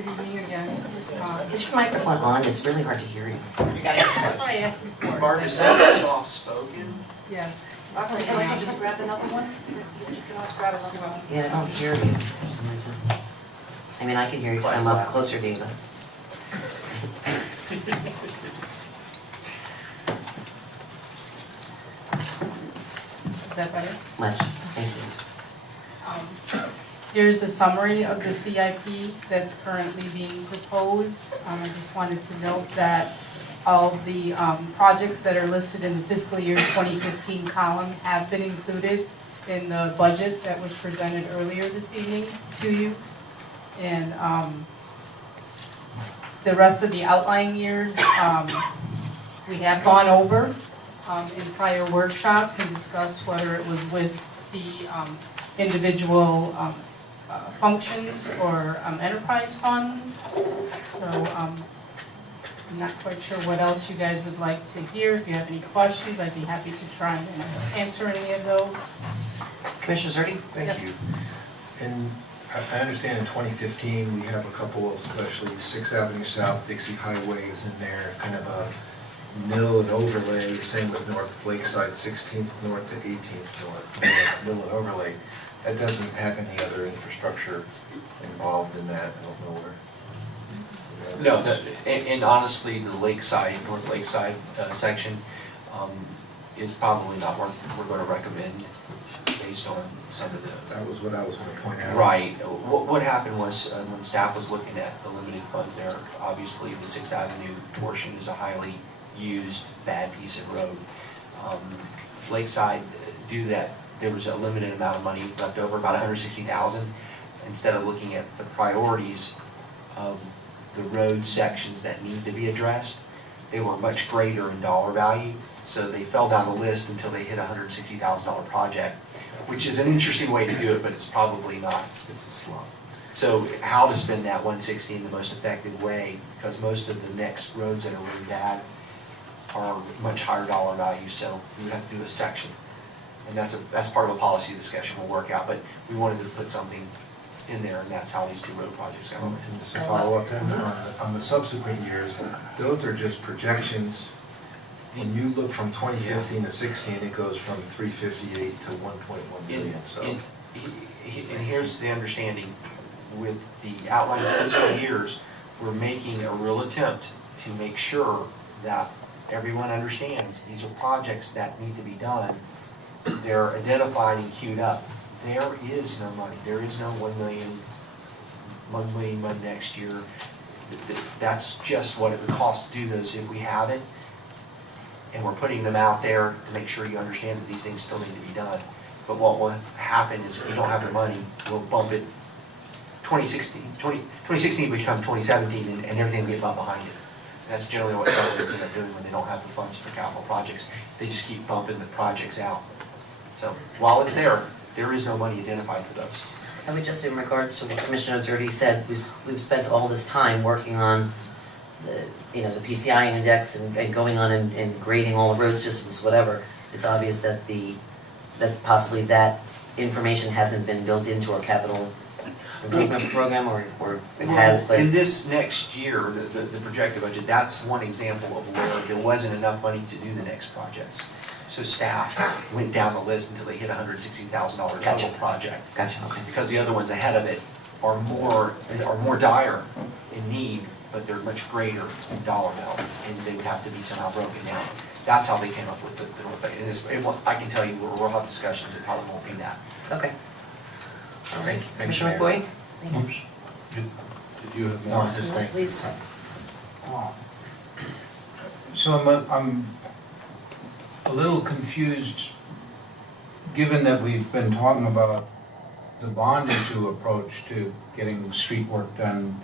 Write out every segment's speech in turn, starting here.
Good evening again. Is your microphone on? It's really hard to hear you. I asked before. Mark is so soft-spoken. Yes. Can you just grab another one? You can always grab another one. Yeah, I don't hear you for some reason. I mean, I can hear you because I'm up closer to you, but. Is that better? Much, thank you. Here's a summary of the CIP that's currently being proposed. I just wanted to note that all of the projects that are listed in the fiscal year 2015 column have been included in the budget that was presented earlier this evening to you. And the rest of the outlying years, we have gone over in prior workshops and discussed whether it was with the individual functions or enterprise funds. So I'm not quite sure what else you guys would like to hear. If you have any questions, I'd be happy to try and answer any of those. Commissioner Zerdy? Thank you. And I understand in 2015, we have a couple, especially 6th Avenue South, Dixie Highway is in there, kind of a mill and overlay, same with North Lakeside, 16th North to 18th North, mill and overlay. That doesn't have any other infrastructure involved in that, I don't know where. No, and honestly, the Lakeside, North Lakeside section is probably not what we're going to recommend based on some of the... That was what I was going to point out. Right. What happened was when staff was looking at the limited funds there, obviously the 6th Avenue portion is a highly used bad piece of road. Lakeside, due to that, there was a limited amount of money left over, about $160,000. Instead of looking at the priorities of the road sections that need to be addressed, they were much greater in dollar value. So they fell down the list until they hit a $160,000 project, which is an interesting way to do it, but it's probably not. It's a slump. So how to spend that 160 in the most effective way, because most of the next roads that are really bad are much higher dollar value, so we would have to do a section. And that's part of a policy discussion we'll work out, but we wanted to put something in there, and that's how these two road projects go. And just to follow up then, on the subsequent years, those are just projections. When you look from 2015 to 16, it goes from 358 to 1.1 million, so. And here's the understanding, with the outline of fiscal years, we're making a real attempt to make sure that everyone understands these are projects that need to be done. They're identified and queued up. There is no money. There is no 1 million money next year. That's just what it would cost to do those if we have it. And we're putting them out there to make sure you understand that these things still need to be done. But what will happen is if we don't have the money, we'll bump it 2016 will become 2017 and everything will get bumped behind it. That's generally what governments end up doing when they don't have the funds for capital projects. They just keep bumping the projects out. So while it's there, there is no money identified for those. I would just, in regards to what Commissioner Zerdy said, we've spent all this time working on the, the PCI index and going on and grading all the road systems, whatever. It's obvious that that possibly that information hasn't been built into our capital improvement program, or it has, but... In this next year, the projected budget, that's one example of where there wasn't enough money to do the next projects. So staff went down the list until they hit a $160,000 total project. Gotcha, okay. Because the other ones ahead of it are more dire in need, but they're much greater in dollar amount, and they would have to be somehow broken down. That's how they came up with the North Bay. And I can tell you, we'll have discussions, it probably won't be that. Okay. All right, Thank you, Commissioner Mayor. McCoy? Oops. Did you have No, more? just thank you. Please. So I'm a little confused, given that we've been talking about the bond issue approach to getting street work done.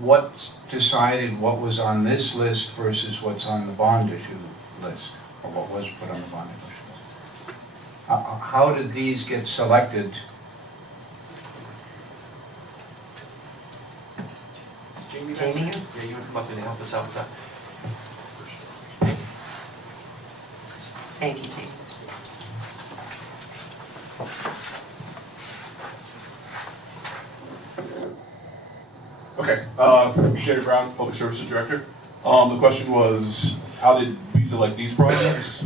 What decided what was on this list versus what's on the bond issue list, or what was put on the bond issue list? How did these get selected? Is Jamie back Jamie there? here? Yeah, you want to come up and help us out with that? Thank you, Jane. Okay, Jerry Brown, Public Services Director. The question was, how did we select these projects?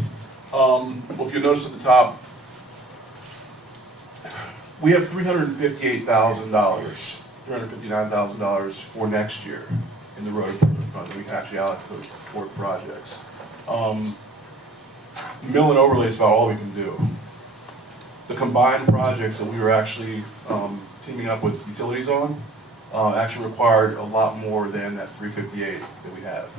Well, if you notice at the top, we have $358,000, $359,000 for next year in the road improvement fund that we can actually allocate toward projects. Mill and overlay is about all we can do. The combined projects that we were actually teaming up with utilities on actually required a lot more than that 358 that we have.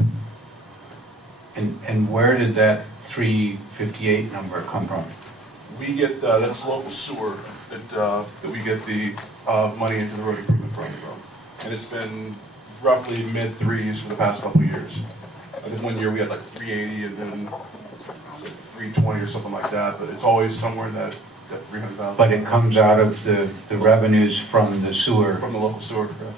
And where did that 358 number come from? We get, that's local sewer that we get the money into the road improvement fund from. And it's been roughly mid-threes for the past couple of years. I think one year we had like 380 and then 320 or something like that, but it's always somewhere in that 300,000. But it comes out of the revenues from the sewer. From the local sewer, correct.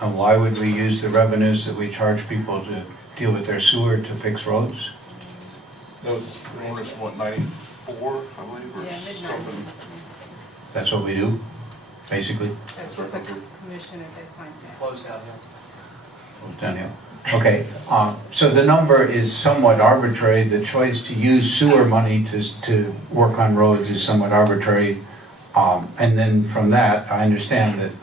And why would we use the revenues that we charge people to deal with their sewer to fix roads? That was in order to what, 94, I believe, or Yeah, something. mid-nineties. That's what we do, basically? That's what the commission at that time passed. Closed down, yeah. Downhill. Okay, so the number is somewhat arbitrary. The choice to use sewer money to work on roads is somewhat arbitrary. And then from that, I understand that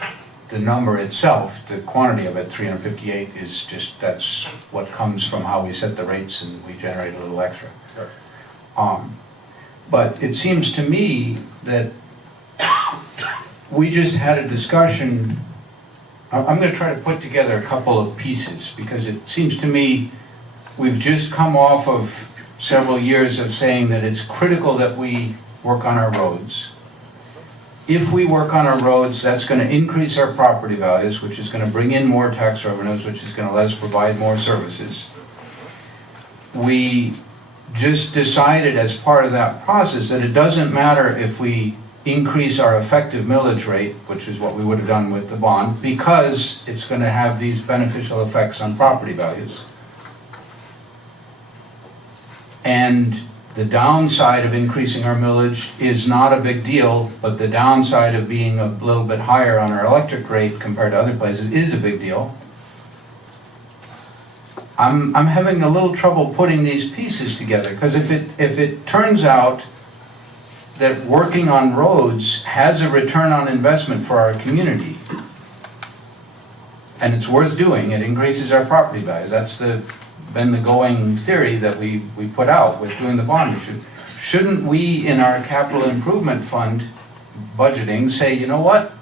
the number itself, the quantity of it, 358, is just, that's what comes from how we set the rates and we generate a little extra. But it seems to me that we just had a discussion. I'm going to try to put together a couple of pieces because it seems to me we've just come off of several years of saying that it's critical that we work on our roads. If we work on our roads, that's going to increase our property values, which is going to bring in more tax revenues, which is going to let us provide more services. We just decided as part of that process that it doesn't matter if we increase our effective millage rate, which is what we would have done with the bond, because it's going to have these beneficial effects on property values. And the downside of increasing our millage is not a big deal, but the downside of being a little bit higher on our electric rate compared to other places is a big deal. I'm having a little trouble putting these pieces together, because if it turns out that working on roads has a return on investment for our community, and it's worth doing, it increases our property values. That's been the going theory that we put out with doing the bond issue. Shouldn't we, in our capital improvement fund budgeting, say, you know what?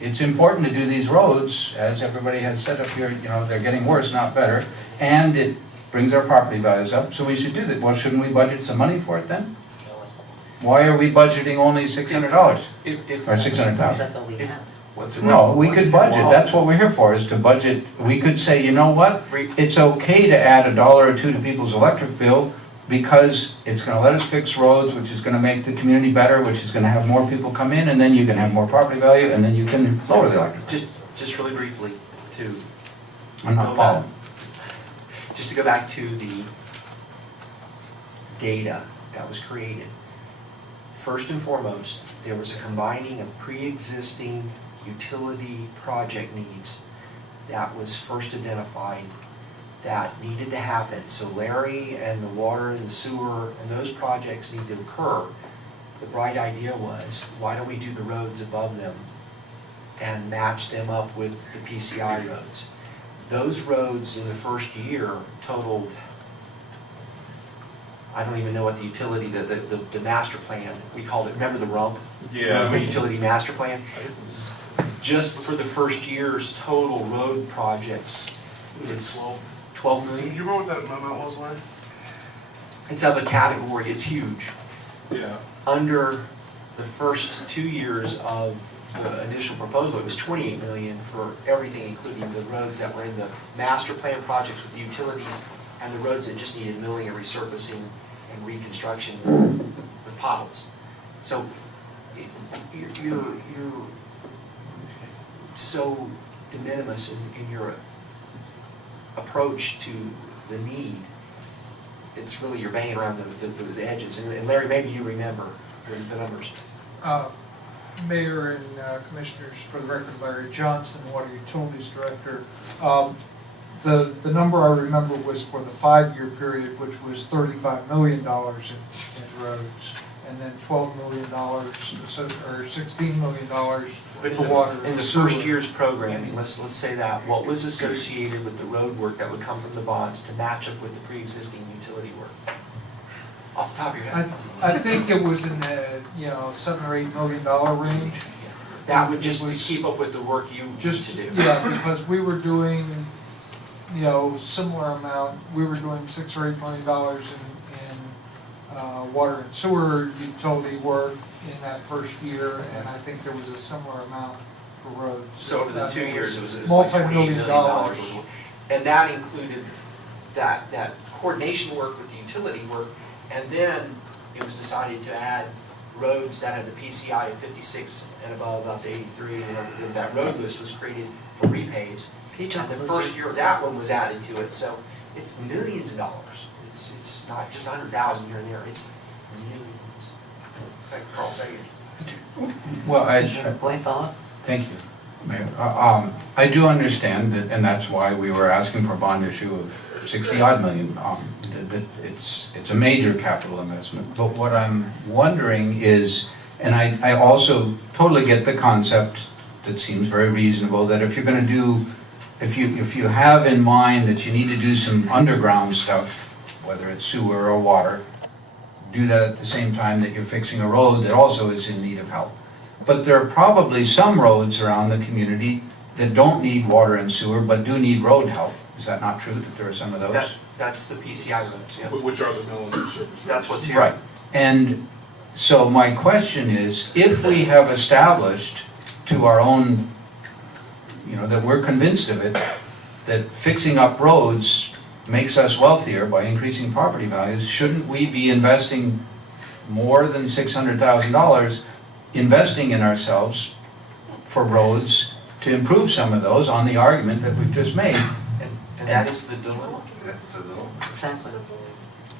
It's important to do these roads, as everybody has said up here, you know, they're getting worse, not better, and it brings our property values up, so we should do that. Well, shouldn't we budget some money for it then? Why are we budgeting only $600 or $600,000? That's all we have. No, we could budget, that's what we're here for, is to budget. We could say, you know what, it's okay to add $1 or $2 to people's electric bill because it's gonna let us fix roads, which is gonna make the community better, which is gonna have more people come in, and then you can have more property value, and then you can lower the electric bill. Just really briefly, I'm not following. just to go back to the data that was created. First and foremost, there was a combining of pre-existing utility project needs that was first identified that needed to happen. So Larry and the water and the sewer and those projects need to occur. The bright idea was, why don't we do the roads above them and match them up with the PCI roads? Those roads in the first year totaled, I don't even know what the utility, the master plan, we called it, remember the RUMP? Yeah. Road Utility Master Plan? Just for the first year's total road projects, it's 12 million. You remember what that amount was, Larry? It's of a category, it's huge. Yeah. Under the first 2 years of the initial proposal, it was 28 million for everything, including the roads that were in the master plan projects with utilities and the roads that just needed milling and resurfacing and reconstruction with potholes. So you're so de minimis in your approach to the need. It's really, you're banging around the edges. And Larry, maybe you remember the numbers. Mayor and Commissioners, for the record, Larry Johnson, Water Utilities Director. The number I remember was for the 5-year period, which was $35 million in roads, and then $12 million, or $16 million But for water in and the sewer. first year's programming, let's say that, what was associated with the road work that would come from the bonds to match up with the pre-existing utility work? Off the top of your head? I think it was in the, $7 or $8 million range. That would just It was to keep up with the work you need Just, to do. yeah, because we were doing, similar amount, we were doing $6 or $8 million in water and sewer utility work in that first year, and I think there was a similar amount for roads. So over the That 2 years, it was like $28 multi-million million. dollars. And that included that coordination work with the utility work, and then it was decided to add roads that had the PCI of 56 and above, up to 83, and that road list was created for repays. Can you talk And the closer? first year, that one was added to it, so it's millions of dollars. It's not just 100,000 here and there, it's millions. It's like Carl said. Well, Point, Bob? thank you, Mayor. I do understand that, and that's why we were asking for a bond issue of 60-odd million. That it's a major capital investment. But what I'm wondering is, and I also totally get the concept that seems very reasonable, that if you're gonna do, if you have in mind that you need to do some underground stuff, whether it's sewer or water, do that at the same time that you're fixing a road that also is in need of help. But there are probably some roads around the community that don't need water and sewer, but do need road help. Is that not true, that there are some of those? That's the PCI roads, yeah. Which are the mill and the surface. That's what's here. Right, and so my question is, if we have established to our own, that we're convinced of it, that fixing up roads makes us wealthier by increasing property values, shouldn't we be investing more than $600,000 investing in ourselves for roads to improve some of those on the argument that we've just made? And that is the dilemma. That's the little, Exactly.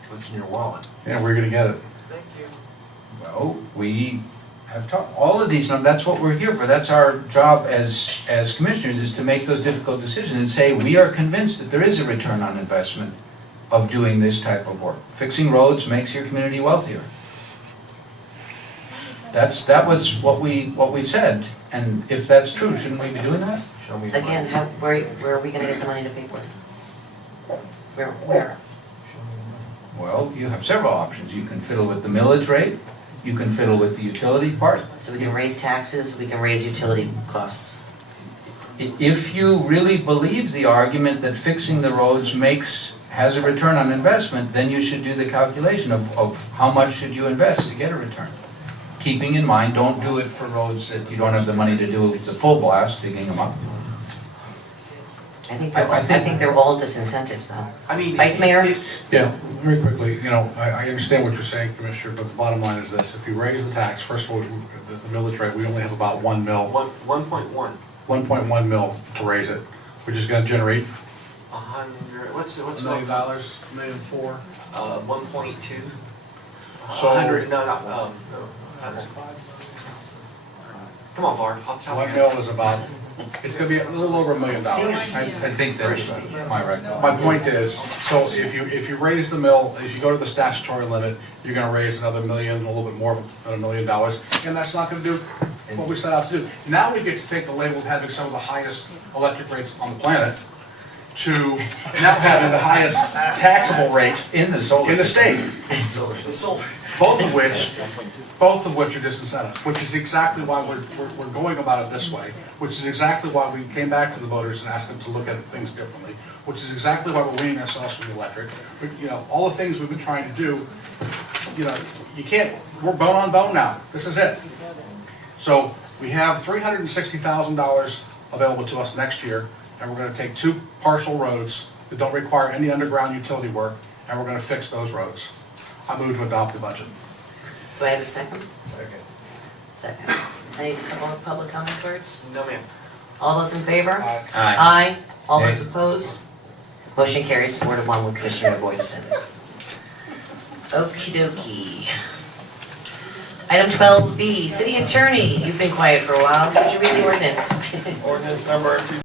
what's in your wallet? Yeah, we're gonna get it. Well, we have talked, all of these, that's what we're here for. That's our job as commissioners, is to make those difficult decisions and say, we are convinced that there is a return on investment of doing this type of work. Fixing roads makes your community wealthier. That was what we said, and if that's true, shouldn't we be doing that? Show me the money. Again, where are we gonna get the money to pay for it? Where? Show me the money. Well, you have several options. You can fiddle with the millage rate, you can fiddle with the utility part. So we can raise taxes, we can raise utility costs. If you really believe the argument that fixing the roads has a return on investment, then you should do the calculation of how much should you invest to get a return. Keeping in mind, don't do it for roads that you don't have the money to do the full blast, digging them up. I think they're all disincentives though. I mean. Vice Mayor? Yeah, very quickly, I understand what you're saying, Commissioner, but the bottom line is this: if you raise the tax, first of all, the millage rate, we only have about 1 mil, 1.1, 1.1 mil to raise it, which is gonna generate 100, what's $1 million, $1.4 million. 1.2? So- 100, no. Come on, Bart, I'll tell you. 1 mil is about, it's gonna be a little over $1 million. I think that's my recollection. My point is, so if you raise the mill, if you go to the statutory limit, you're gonna raise another million, a little bit more than $1 million, and that's not gonna do what we set out to do. Now we get to take the label of having some of the highest electric rates on the planet to now having the highest taxable rate In the state, It's sold. both of which are disincentives, which is exactly why we're going about it this way, which is exactly why we came back to the voters and asked them to look at things differently, which is exactly why we're weaning ourselves from the electric. All the things we've been trying to do, you can't, we're bone on bone now, this is it. So we have $360,000 available to us next year, and we're gonna take 2 partial roads that don't require any underground utility work, and we're gonna fix those roads. I move to adopt the budget. Do I have a second? Second. Second. Any public comment words? No, ma'am. All those in favor? Aye. Aye. All Nay. those opposed? Motion carries 4-1 with Commissioner Boyd absent. Okey dokey. Item 12B, city attorney, you've been quiet for a while, could you read the ordinance? Ordinance number